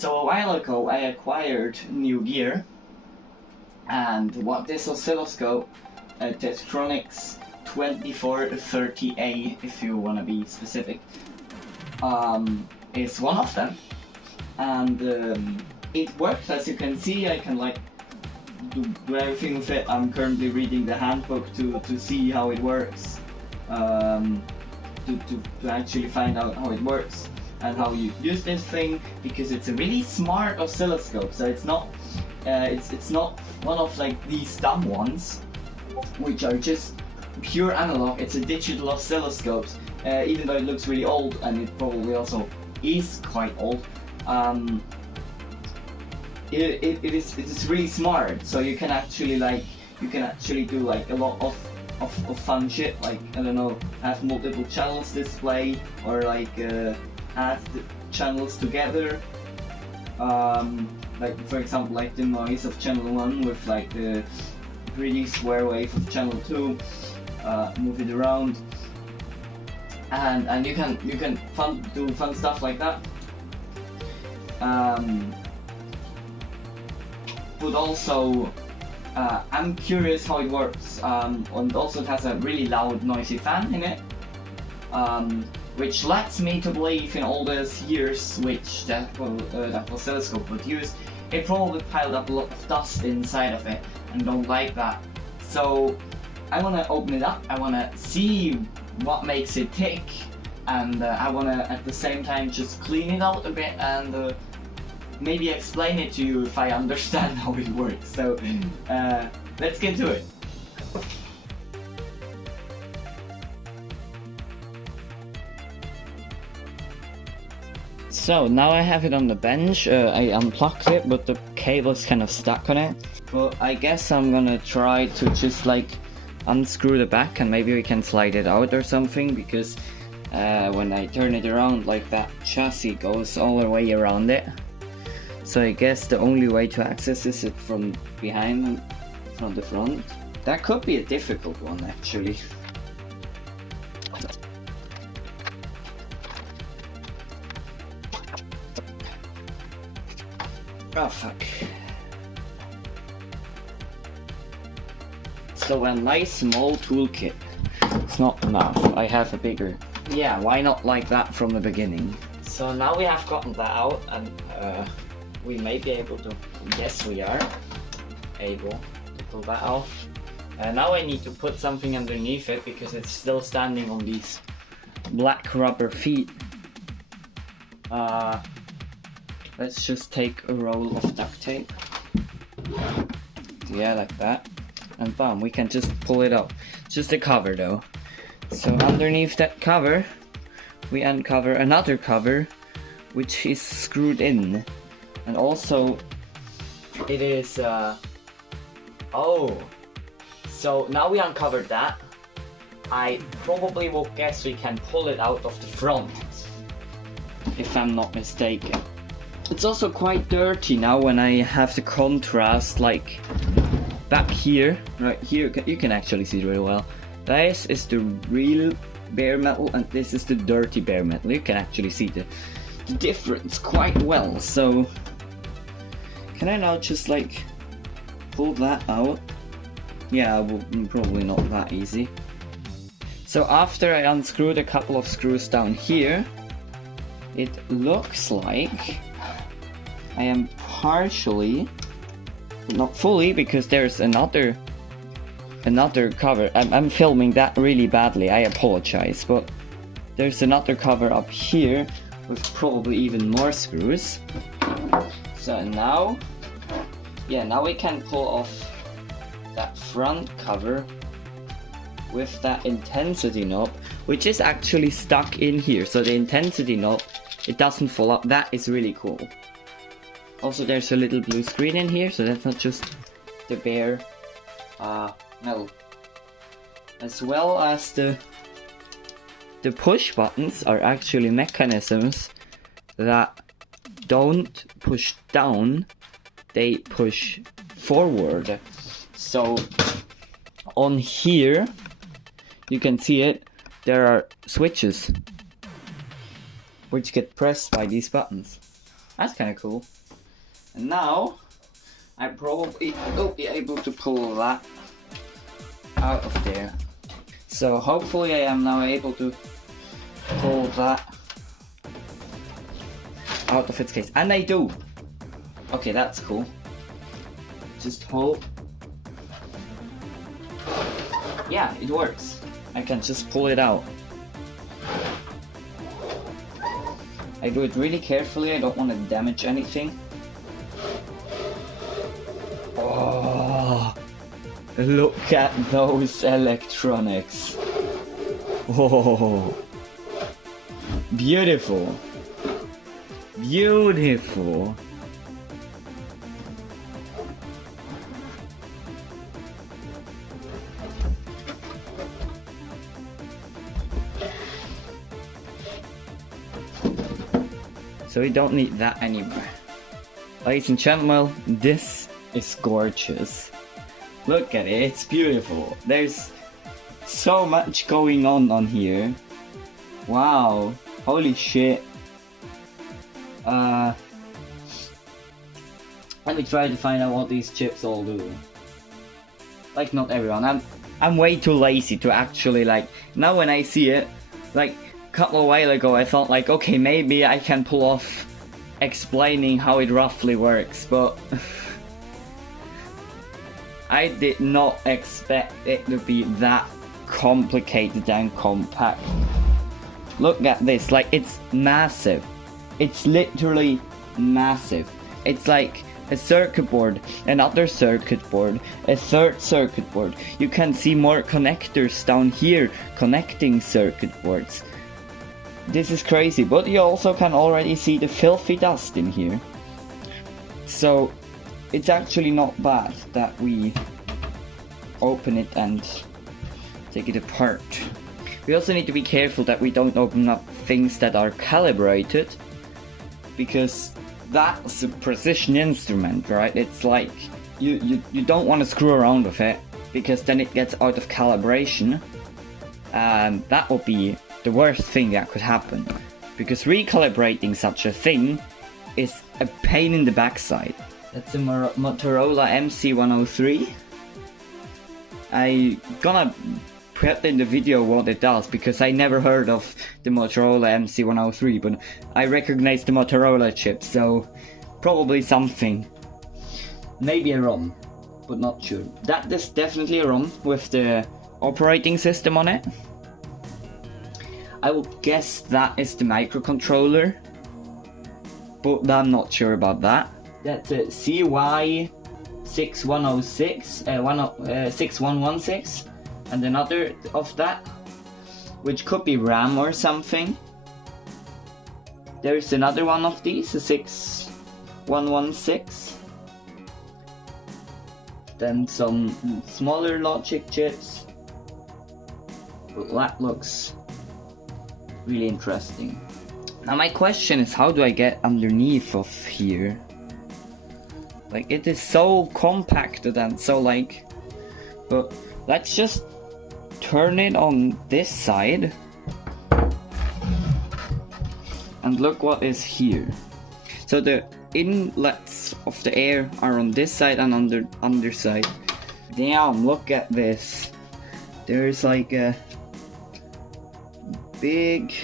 So a while ago I acquired new gear, and what this oscilloscope, Tektronics 2430A if you want to be specific, is one of them. And it works, as you can see. I can like do everything with it. I'm currently reading the handbook to see how it works, to actually find out how it works and how you use this thing, because it's a really smart oscilloscope. So it's not it's not one of like these dumb ones which are just pure analog. It's a digital oscilloscope, even though it looks really old, and it probably also is quite old. It is really smart, so you can actually do like a lot of fun shit, like, I don't know, have multiple channels display, or like add the channels together, like for example like the noise of channel 1 with like the 3D square wave of channel 2, move it around, and you can do fun stuff like that. But also I'm curious how it works, and also it has a really loud noisy fan in it, which lets me to believe in all those years which that oscilloscope would use, it probably piled up a lot of dust inside of it, and don't like that. So I want to open it up, I want to see what makes it tick, and I want to at the same time just clean it out a bit, and maybe explain it to you if I understand how it works. So let's get to it. So now I have it on the bench. I unplugged it, but the cable is kind of stuck on it. Well, I guess I'm gonna try to just like unscrew the back, and maybe we can slide it out or something, because when I turn it around, like, that chassis goes all the way around it. So I guess the only way to access is it from behind and from the front. That could be a difficult one, actually. Oh fuck. So a nice small toolkit. It's not enough. I have a bigger. Yeah, why not like that from the beginning? So now we have gotten that out, and we may be able to, yes we are able to pull that off. Now I need to put something underneath it, because it's still standing on these black rubber feet. Let's just take a roll of duct tape. Yeah, like that. And bam, we can just pull it up. Just a cover though. So underneath that cover, we uncover another cover, which is screwed in. And also, it is, oh, so now we uncovered that. I probably will guess we can pull it out of the front, if I'm not mistaken. It's also quite dirty now when I have the contrast, like, back here, right here, you can actually see it really well. This is the real bare metal, and this is the dirty bare metal. You can actually see the difference quite well. So can I now just like pull that out? Yeah, probably not that easy. So after I unscrewed a couple of screws down here, it looks like I am partially, not fully, because there's another cover. I'm filming that really badly, I apologize, but there's another cover up here with probably even more screws. So now, yeah, now we can pull off that front cover with that intensity knob, which is actually stuck in here. So the intensity knob, it doesn't fall up. That is really cool. Also, there's a little blue screen in here, so that's not just the bare metal. As well as the push buttons are actually mechanisms that don't push down, they push forward. So on here, you can see it, there are switches which get pressed by these buttons. That's kind of cool. And now I probably will be able to pull that out of there. So hopefully I am now able to pull that out of its case. And I do! Okay, that's cool. Just hold. Yeah, it works. I can just pull it out. I do it really carefully, I don't want to damage anything. Oh, look at those electronics. Oh, beautiful. Beautiful. So we don't need that anymore. Ladies and gentlemen, this is gorgeous. Look at it, it's beautiful. There's so much going on here. Wow, holy shit. Let me try to find out what these chips all do. Like, not everyone. I'm way too lazy to actually, like, now when I see it, like, couple of while ago I thought like, okay, maybe I can pull off explaining how it roughly works, but I did not expect it to be that complicated and compact. Look at this, like, it's massive. It's literally massive. It's like a circuit board, another circuit board, a third circuit board. You can see more connectors down here connecting circuit boards. This is crazy, but you also can already see the filthy dust in here. So it's actually not bad that we open it and take it apart. We also need to be careful that we don't open up things that are calibrated, because that's a precision instrument, right? It's like you don't want to screw around with it, because then it gets out of calibration, and that will be the worst thing that could happen, because recalibrating such a thing is a pain in the backside. That's a Motorola MC103. I gonna put in the video what it does, because I never heard of the Motorola MC103, but I recognize the Motorola chip, so probably something. Maybe a ROM, but not sure. That is definitely a ROM with the operating system on it. I would guess that is the microcontroller, but I'm not sure about that. That's a CY6106, 6116, and another of that, which could be RAM or something. There's another one of these, a 6116. Then some smaller logic chips. But that looks really interesting. Now my question is, how do I get underneath of here? Like, it is so compacted and so like, but let's just turn it on this side and look what is here. So the inlets of the air are on this side and on the underside. Damn, look at this. There's like a big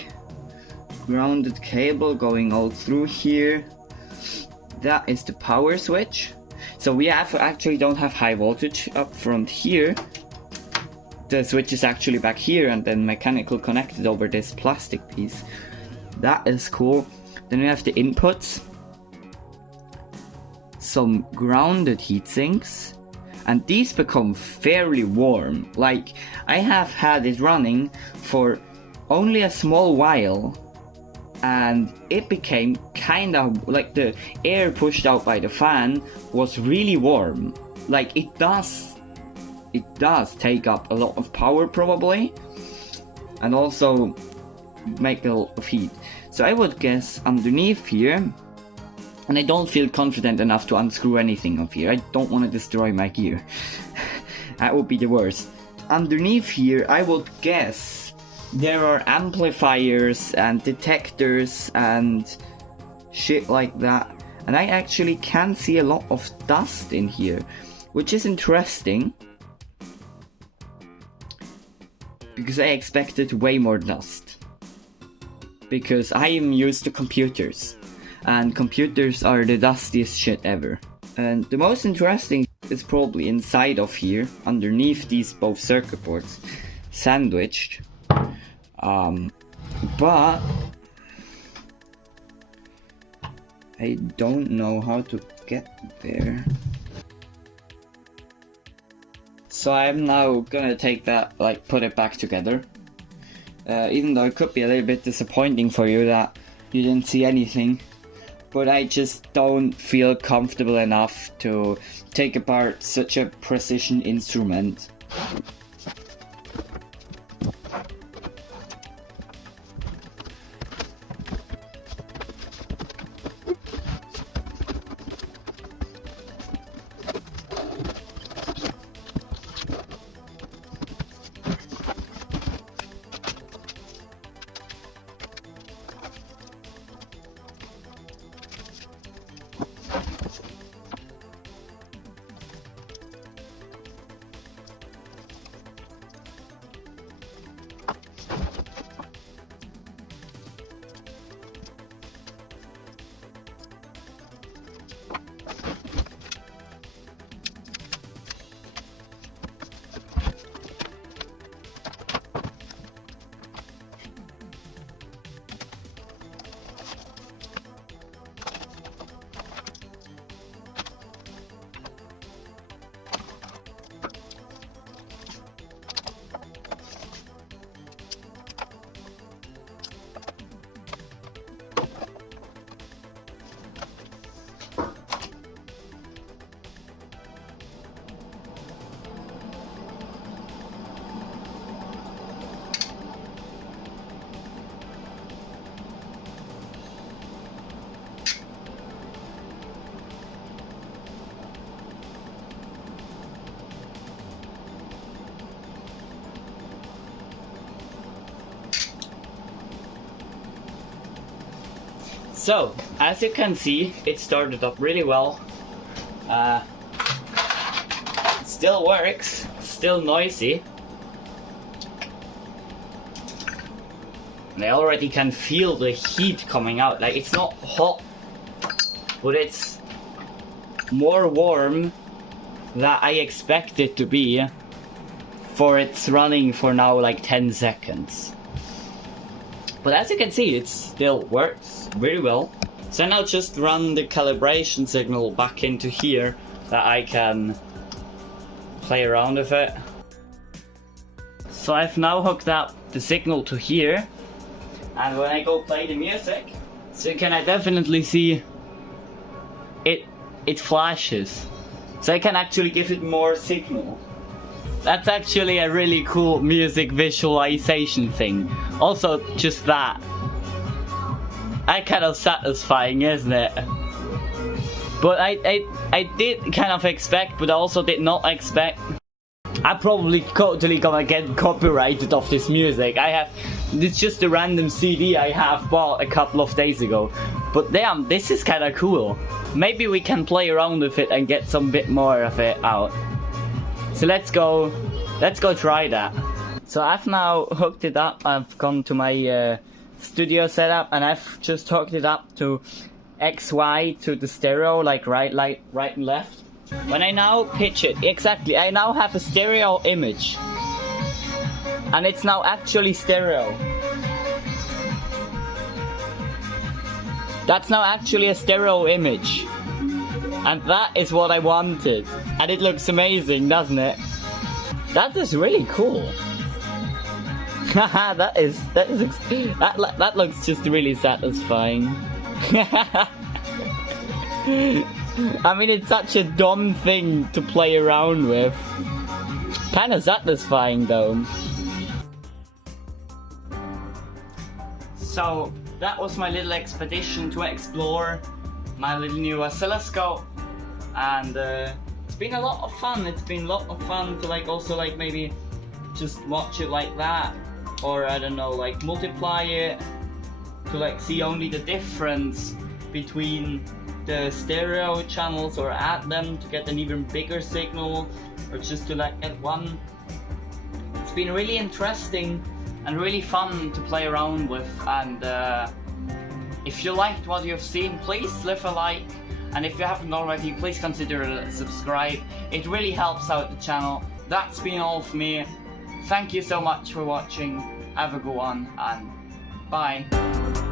grounded cable going all through here. That is the power switch. So we actually don't have high voltage up front here. The switch is actually back here and then mechanical connected over this plastic piece. That is cool. Then we have the inputs, some grounded heat sinks, and these become fairly warm. Like, I have had it running for only a small while, and it became kind of like the air pushed out by the fan was really warm. Like, it does take up a lot of power probably, and also make a lot of heat. So I would guess underneath here, and I don't feel confident enough to unscrew anything of here. I don't want to destroy my gear. That would be the worst. Underneath here, I would guess there are amplifiers and detectors and shit like that. and I actually can see a lot of dust in here, which is interesting because I expected way more dust, because I am used to computers and computers are the dustiest shit ever. And the most interesting is probably inside of here, underneath these both circuit boards, sandwiched. But I don't know how to get there. So I'm now gonna take that, like, put it back together. Even though it could be a little bit disappointing for you that you didn't see anything. But I just don't feel comfortable enough to take apart such a precision instrument. So, as you can see, it started up really well. It still works, still noisy. And I already can feel the heat coming out. Like, it's not hot, but it's more warm than I expect it to be for it's running for now like 10 seconds. But as you can see, it still works very well. So now just run the calibration signal back into here that I can play around with it. So I've now hooked up the signal to here, and when I go play the music, so you can definitely see it flashes. So I can actually give it more signal. That's actually a really cool music visualization thing. Also, just that. That's kind of satisfying, isn't it? But I did kind of expect, but I also did not expect. I'm probably totally gonna get copyrighted off this music. It's just a random CD I have bought a couple of days ago. But damn, this is kind of cool. Maybe we can play around with it and get some bit more of it out. So let's go try that. So I've now hooked it up. I've gone to my studio setup and I've just hooked it up to XY to the stereo, like right and left. When I now pitch it, exactly, I now have a stereo image. And it's now actually stereo. That's now actually a stereo image. And that is what I wanted. And it looks amazing, doesn't it? That is really cool. Haha, that looks just really satisfying. I mean, it's such a dumb thing to play around with. Kinda satisfying though. So, that was my little expedition to explore my little new oscilloscope. And it's been a lot of fun. It's been a lot of fun to also maybe just watch it like that. Or I don't know, like multiply it to see only the difference between the stereo channels or add them to get an even bigger signal, or just to like get one. It's been really interesting and really fun to play around with, and if you liked what you've seen, please leave a like, and if you haven't already, please consider subscribe. It really helps out the channel. That's been all for me. Thank you so much for watching. Have a good one, and bye.